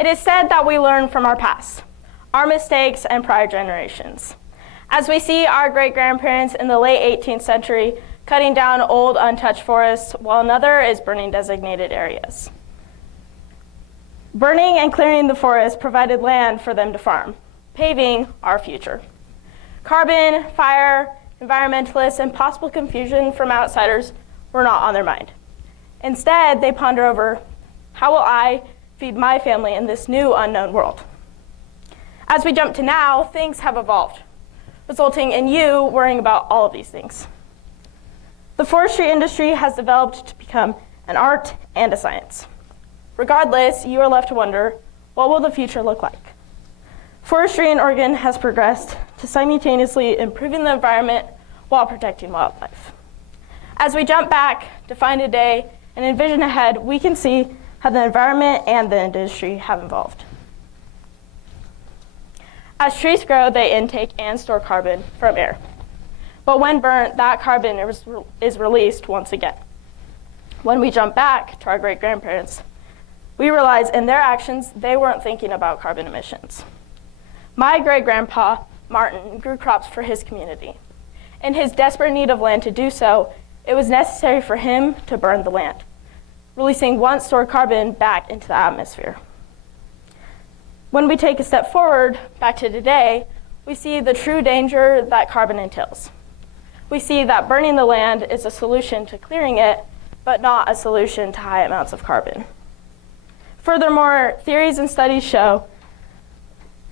It is said that we learn from our past, our mistakes, and prior generations. As we see our great-grandparents in the late 18th century cutting down old, untouched forests, while another is burning designated areas. Burning and clearing the forest provided land for them to farm, paving our future. Carbon, fire, environmentalists, and possible confusion from outsiders were not on their mind. Instead, they ponder over, how will I feed my family in this new unknown world? As we jump to now, things have evolved, resulting in you worrying about all of these things. The forestry industry has developed to become an art and a science. Regardless, you are left to wonder, what will the future look like? Forestry in Oregon has progressed to simultaneously improving the environment while protecting wildlife. As we jump back, define a day, and envision ahead, we can see how the environment and the industry have evolved. As trees grow, they intake and store carbon from air. But when burnt, that carbon is released once again. When we jump back to our great-grandparents, we realize in their actions, they weren't thinking about carbon emissions. My great-grandpa, Martin, grew crops for his community. In his desperate need of land to do so, it was necessary for him to burn the land, releasing once stored carbon back into the atmosphere. When we take a step forward, back to today, we see the true danger that carbon entails. We see that burning the land is a solution to clearing it, but not a solution to high amounts of carbon. Furthermore, theories and studies show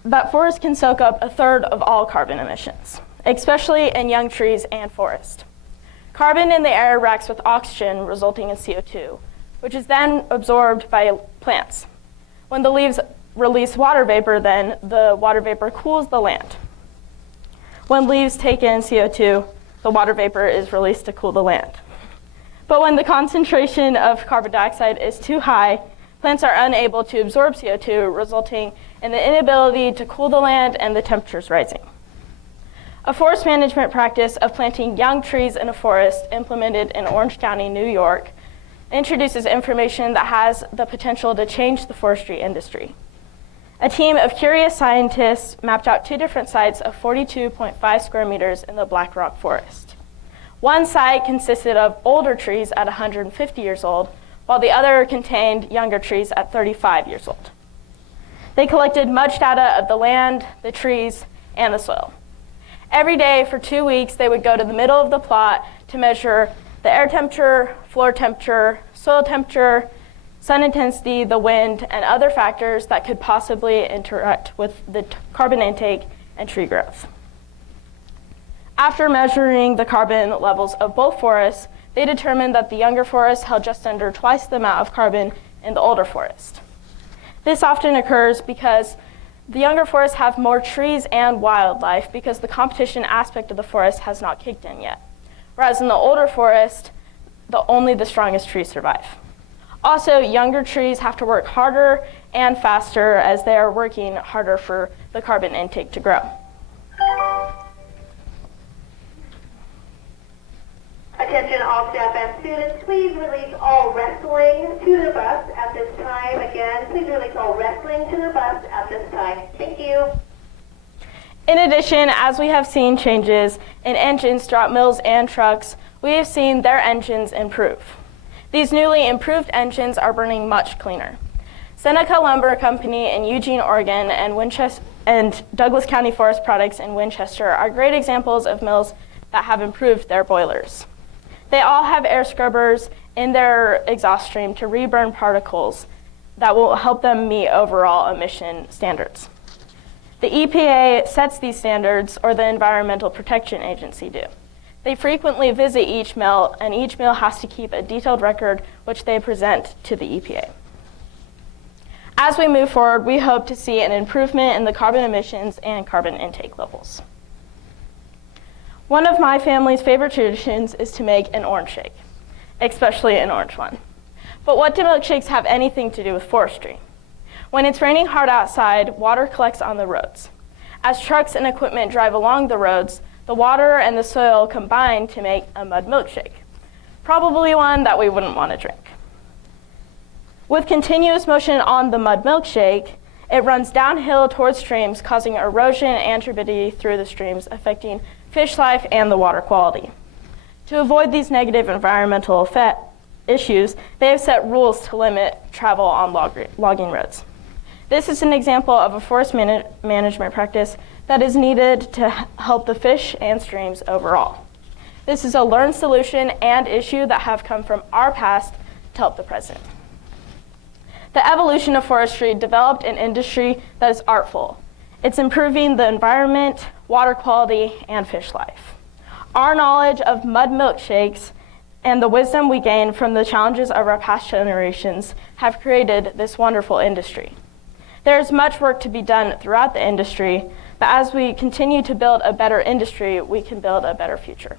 that forests can soak up a third of all carbon emissions, especially in young trees and forest. Carbon in the air reacts with oxygen, resulting in CO2, which is then absorbed by plants. When the leaves release water vapor, then the water vapor cools the land. When leaves take in CO2, the water vapor is released to cool the land. But when the concentration of carbon dioxide is too high, plants are unable to absorb CO2, resulting in the inability to cool the land and the temperatures rising. A forest management practice of planting young trees in a forest implemented in Orange County, New York, introduces information that has the potential to change the forestry industry. A team of curious scientists mapped out 2 different sites of 42.5 square meters in the Black Rock Forest. One site consisted of older trees at 150 years old, while the other contained younger trees at 35 years old. They collected much data of the land, the trees, and the soil. Every day for 2 weeks, they would go to the middle of the plot to measure the air temperature, floor temperature, soil temperature, sun intensity, the wind, and other factors that could possibly interact with the carbon intake and tree growth. After measuring the carbon levels of both forests, they determined that the younger forest held just under twice the amount of carbon in the older forest. This often occurs because the younger forests have more trees and wildlife because the competition aspect of the forest has not kicked in yet. Whereas in the older forest, only the strongest trees survive. Also, younger trees have to work harder and faster as they are working harder for the carbon intake to grow. Attention all staff and students, please release all wrestling to the bus at this time. Again, please release all wrestling to the bus at this time. Thank you. In addition, as we have seen changes in engines throughout mills and trucks, we have seen their engines improve. These newly improved engines are burning much cleaner. Seneca Lumber Company in Eugene, Oregon, and Douglas County Forest Products in Winchester are great examples of mills that have improved their boilers. They all have air scrubbers in their exhaust stream to reburn particles that will help them meet overall emission standards. The EPA sets these standards, or the Environmental Protection Agency do. They frequently visit each mill, and each mill has to keep a detailed record which they present to the EPA. As we move forward, we hope to see an improvement in the carbon emissions and carbon intake levels. One of my family's favorite traditions is to make an orange shake, especially an orange one. But what do milkshakes have anything to do with forestry? When it's raining hard outside, water collects on the roads. As trucks and equipment drive along the roads, the water and the soil combine to make a mud milkshake, probably one that we wouldn't want to drink. With continuous motion on the mud milkshake, it runs downhill towards streams, causing erosion and turbidity through the streams, affecting fish life and the water quality. To avoid these negative environmental issues, they have set rules to limit travel on logging roads. This is an example of a forest management practice that is needed to help the fish and streams overall. This is a learned solution and issue that have come from our past to help the present. The evolution of forestry developed an industry that is artful. It's improving the environment, water quality, and fish life. Our knowledge of mud milkshakes and the wisdom we gain from the challenges of our past generations have created this wonderful industry. There is much work to be done throughout the industry, but as we continue to build a better industry, we can build a better future.